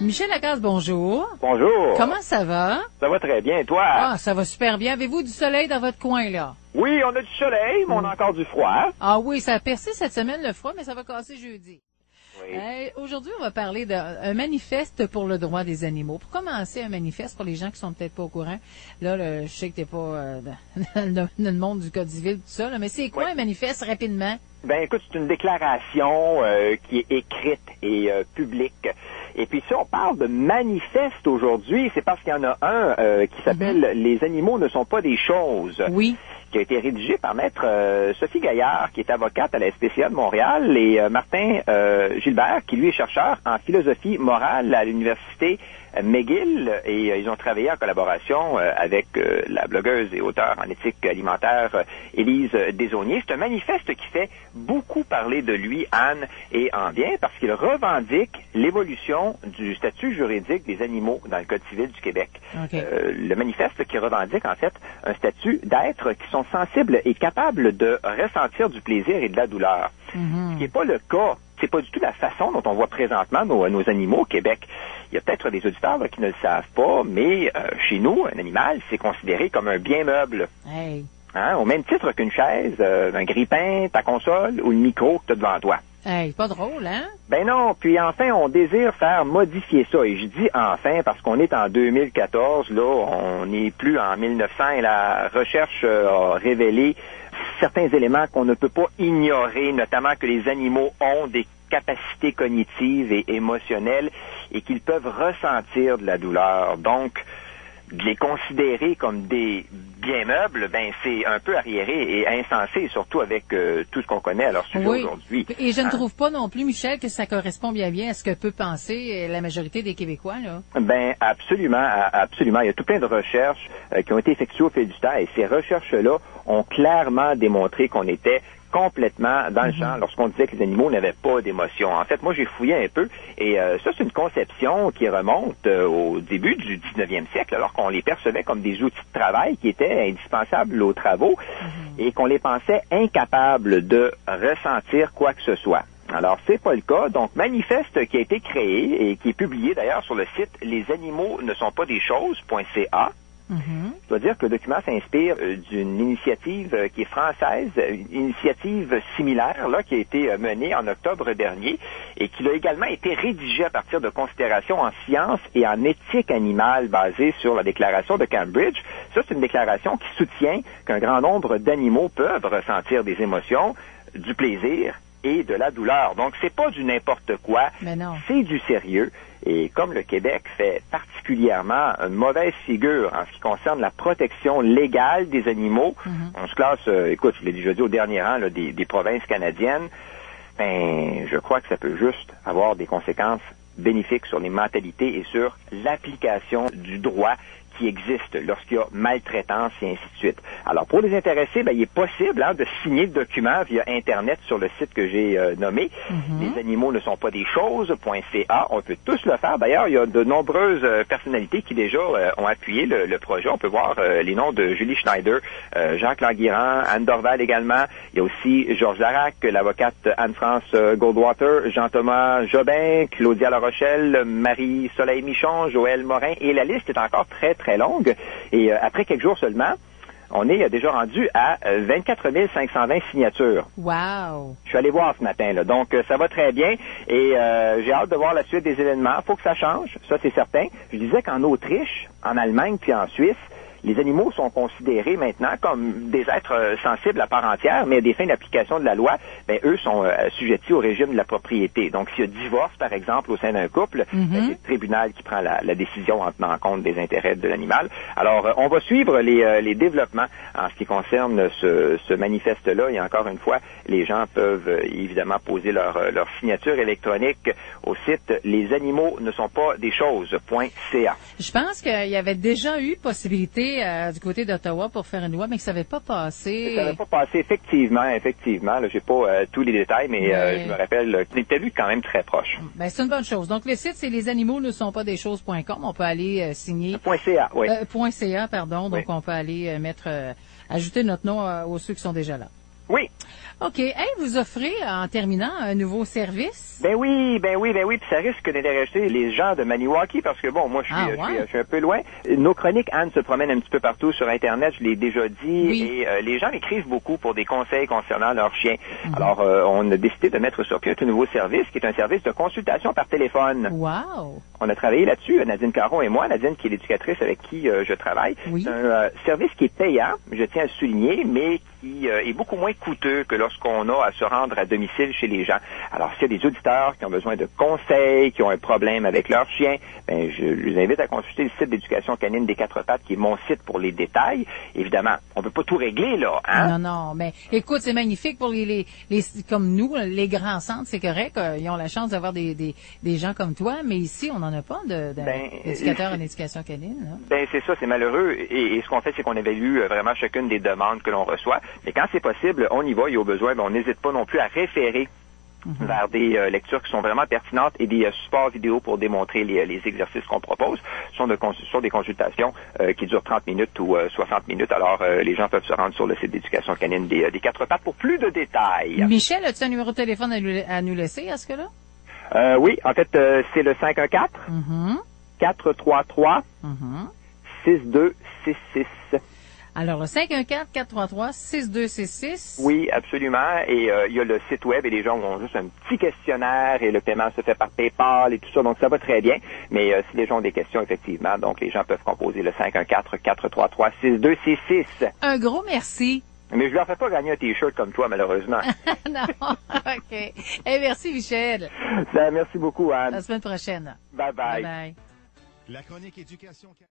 Michel Lacasse, bonjour. Bonjour. Comment ça va? Ça va très bien, et toi? Ah, ça va super bien. Avez-vous du soleil dans votre coin, là? Oui, on a du soleil, mais on a encore du froid. Ah oui, ça a percé cette semaine, le froid, mais ça va casser jeudi. Oui. Aujourd'hui, on va parler d'un manifeste pour le droit des animaux. Pour commencer, un manifeste pour les gens qui sont peut-être pas au courant. Là, je sais que t'es pas dans le monde du Code civil, tout ça, là, mais c'est quoi un manifeste, rapidement? Ben écoute, c'est une déclaration qui est écrite et publique. Et puis si on parle de manifeste aujourd'hui, c'est parce qu'il y en a un qui s'appelle Les animaux ne sont pas des choses. Oui. Qui a été rédigé par maître Sophie Gaillard, qui est avocate à la SPCA de Montréal, et Martin Gilbert, qui lui est chercheur en philosophie morale à l'université McGill, et ils ont travaillé en collaboration avec la blogueuse et auteure en éthique alimentaire Élise Desaulniers. C'est un manifeste qui fait beaucoup parler de lui, Anne, et en bien, parce qu'il revendique l'évolution du statut juridique des animaux dans le Code civil du Québec. Okay. Le manifeste qui revendique, en fait, un statut d'êtres qui sont sensibles et capables de ressentir du plaisir et de la douleur. Ce qui n'est pas le cas. C'est pas du tout la façon dont on voit présentement nos animaux au Québec. Il y a peut-être des auditeurs là, qui ne le savent pas, mais chez nous, un animal, c'est considéré comme un bien meuble. Hey. Hein? Au même titre qu'une chaise, un grille-pain, ta console ou le micro que tu as devant toi. Hey, pas drôle, hein? Ben non, puis enfin, on désire faire modifier ça. Et je dis enfin parce qu'on est en 2014, là, on n'est plus en 1900 et la recherche a révélé certains éléments qu'on ne peut pas ignorer, notamment que les animaux ont des capacités cognitives et émotionnelles et qu'ils peuvent ressentir de la douleur. Donc, de les considérer comme des biens meubles, ben c'est un peu arriéré et insensé, surtout avec tout ce qu'on connaît à leur sujet aujourd'hui. Et je ne trouve pas non plus, Michel, que ça correspond bien à ce que peut penser la majorité des Québécois, là. Ben absolument, absolument. Il y a tout plein de recherches qui ont été effectuées au fil du temps et ces recherches-là ont clairement démontré qu'on était complètement dans le champ lorsqu'on disait que les animaux n'avaient pas d'émotion. En fait, moi, j'ai fouillé un peu et ça, c'est une conception qui remonte au début du 19e siècle, alors qu'on les percevait comme des outils de travail qui étaient indispensables aux travaux et qu'on les pensait incapables de ressentir quoi que ce soit. Alors, c'est pas le cas. Donc, manifeste qui a été créé et qui est publié d'ailleurs sur le site Les animaux ne sont pas des choses.ca. Je dois dire que le document s'inspire d'une initiative qui est française, une initiative similaire là, qui a été menée en octobre dernier et qui a également été rédigée à partir de considérations en sciences et en éthique animale basées sur la déclaration de Cambridge. Ça, c'est une déclaration qui soutient qu'un grand nombre d'animaux peuvent ressentir des émotions, du plaisir et de la douleur. Donc, c'est pas du n'importe quoi, c'est du sérieux. Et comme le Québec fait particulièrement une mauvaise figure en ce qui concerne la protection légale des animaux, on se classe, écoute, je l'ai déjà dit au dernier rang là, des provinces canadiennes, ben, je crois que ça peut juste avoir des conséquences bénéfiques sur les mentalités et sur l'application du droit qui existe lorsqu'il y a maltraitance et ainsi de suite. Alors, pour les intéressés, ben, il est possible de signer le document via Internet sur le site que j'ai nommé. Les animaux ne sont pas des choses.ca. On peut tous le faire. D'ailleurs, il y a de nombreuses personnalités qui déjà ont appuyé le projet. On peut voir les noms de Julie Schneider, Jacques Languirand, Anne Dorval également. Il y a aussi Georges Larac, l'avocate Anne-France Goldwater, Jean-Thomas Jobin, Claudia Larochelle, Marie-Soleil Michon, Joël Morin. Et la liste est encore très longue. Et après quelques jours seulement, on est déjà rendu à 24 520 signatures. Wow! Je suis allé voir ce matin, là. Donc, ça va très bien. Et j'ai hâte de voir la suite des événements. Il faut que ça change. Ça, c'est certain. Je disais qu'en Autriche, en Allemagne, puis en Suisse, les animaux sont considérés maintenant comme des êtres sensibles à part entière, mais à des fins d'application de la loi, ben, eux sont assujettis au régime de la propriété. Donc, s'il y a divorce, par exemple, au sein d'un couple, ben, c'est le tribunal qui prend la décision en tenant compte des intérêts de l'animal. Alors, on va suivre les développements en ce qui concerne ce manifeste-là. Et encore une fois, les gens peuvent évidemment poser leur signature électronique au site Les animaux ne sont pas des choses.ca. Je pense qu'il y avait déjà eu possibilité du côté d'Ottawa pour faire une loi, mais que ça n'avait pas passé. Ça n'avait pas passé, effectivement. Là, j'ai pas tous les détails, mais je me rappelle qu'il était lui quand même très proche. Ben, c'est une bonne chose. Donc, le site, c'est les animaux ne sont pas des choses.com. On peut aller signer. .ca, oui. .ca, pardon. Donc, on peut aller ajouter notre nom aux ceux qui sont déjà là. Oui. OK. Hey, vous offrez, en terminant, un nouveau service? Ben oui. Puis ça risque d'intéresser les gens de Maniwaki parce que, bon, moi, je suis un peu loin. Nos chroniques, Anne, se promènent un petit peu partout sur Internet, je l'ai déjà dit. Oui. Et les gens écrivent beaucoup pour des conseils concernant leurs chiens. Alors, on a décidé de mettre sur pied un tout nouveau service qui est un service de consultation par téléphone. Wow! On a travaillé là-dessus, Nadine Caron et moi. Nadine, qui est l'éducatrice avec qui je travaille. Oui. C'est un service qui est payant, je tiens à le souligner, mais qui est beaucoup moins coûteux que lorsqu'on a à se rendre à domicile chez les gens. Alors, s'il y a des auditeurs qui ont besoin de conseils, qui ont un problème avec leur chien, ben, je les invite à consulter le site d'éducation canine des Quatre Pattes, qui est mon site pour les détails. Évidemment, on peut pas tout régler, là, hein? Non, mais écoute, c'est magnifique pour les comme nous, les grands centres, c'est correct, ils ont la chance d'avoir des gens comme toi, mais ici, on n'en a pas d'éducateurs en éducation canine. Là. Ben, c'est ça, c'est malheureux. Et ce qu'on fait, c'est qu'on évalue vraiment chacune des demandes que l'on reçoit. Mais quand c'est possible, on y va et au besoin, ben, on n'hésite pas non plus à référer vers des lectures qui sont vraiment pertinentes et des supports vidéo pour démontrer les exercices qu'on propose. Ce sont des consultations qui durent 30 minutes ou 60 minutes. Alors, les gens peuvent se rendre sur le site d'éducation canine des Quatre Pattes pour plus de détails. Michel, as-tu un numéro de téléphone à nous laisser à ce cas-là? Oui, en fait, c'est le 514 433 6266. Alors, le 514-433-6266. Oui, absolument. Et il y a le site web et les gens ont juste un petit questionnaire et le paiement se fait par PayPal et tout ça. Donc, ça va très bien. Mais si les gens ont des questions, effectivement, donc les gens peuvent composer le 514-433-6266. Un gros merci. Mais je leur fais pas gagner un T-shirt comme toi, malheureusement. Non, OK. Hey, merci, Michel. Merci beaucoup, Anne. À la semaine prochaine. Bye-bye. Bye-bye. La chronique éducation...